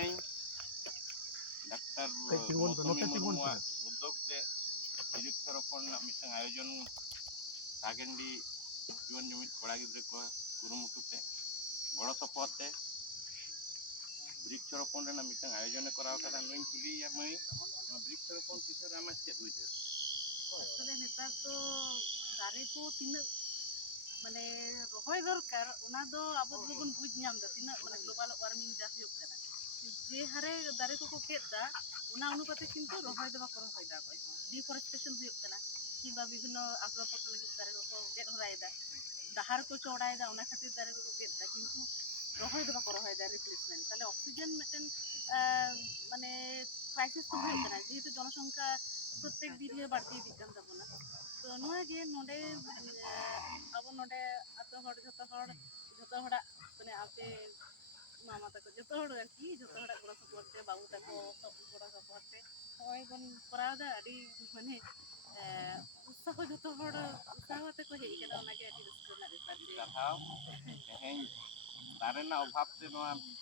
तेहें doctor मौसुमी Murmu उद्योग से वृक्षारोपण मिटन आयोजन सागेंडी जीवन जुमित कड़ा गिद्रा को कुरुमुटुते गड़ सपोहते वृक्षारोपण मिटन आयोजन करा नुई कुली मई वृक्षारोपण पिछे आम चेक बुझे আসলে নেতা তো দারে কো তিন মানে রহয় দরকার ওনা দো আবো বন বুঝ ñam দা তিন মানে গ্লোবাল ওয়ার্মিং যা হুᱭᱩᱜ ᱠᱟᱱᱟ যে হারে দারে কো কেট দা ওনা অনুপাতে কিন্তু রহয় দেবা করা হয় দা কই ডিফরেস্টেশন হুᱭᱩᱜ ᱠᱟᱱᱟ কিংবা বিভিন্ন আসবাবপত্র লাগি দারে কো গেট হরাই দা ডাহার কো চড়াই দা ওনা খাতির দারে কো গেট দা কিন্তু রহয় দেবা করা হয় দা রিপ্লেসমেন্ট তাহলে অক্সিজেন মেটেন মানে ক্রাইসিস তো হুᱭᱩᱜ ᱠᱟᱱᱟ যেহেতু জনসংখ্যা প্রত্যেক দিনে বাড়তি ইদিক কান তাবনা তো নয় গে নোডে আবো নোডে আতো হড় যত হড়া মানে আপে মামা তাকো যত হড় আর কি যত হড়া গড়া সপোর্টে বাবু তাকো সব গড়া সপোর্টে হয় বন করাও দা আদি মানে উৎসাহ যত হড় উৎসাহতে কো হেই কেনা ওনাকে আদি রস্কো না ব্যাপার যে तेहें दारे ना अभाव से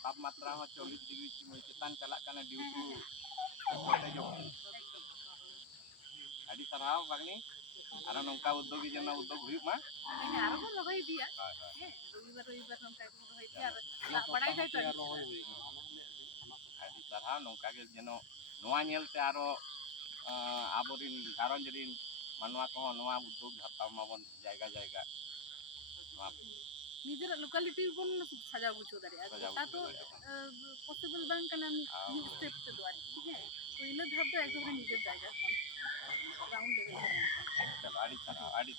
तापमात्रा 40 डिग्री चेतान चला ड्यू टू शॉर्टेज ऑफ आदि साराव बागनी आरो नंका उद्योगी जना उद्योग हुई मा आरो बन रही दिया रविवार नंका को रही दिया बड़ाई जाय तो आदि साराव नंका के जनो नोआ नेलते आरो आबोरिन घारंज रिन मानवा को नोआ उद्योग हताव माबन जायगा जायगा निजर लोकालिटी बन सजा बुझो दारे ता तो पॉसिबल बांग कना मी स्टेप ते दो ठीक है पहले धाप तो एकदम निजर जायगा ग्राउंड लेवल चलो आड़ी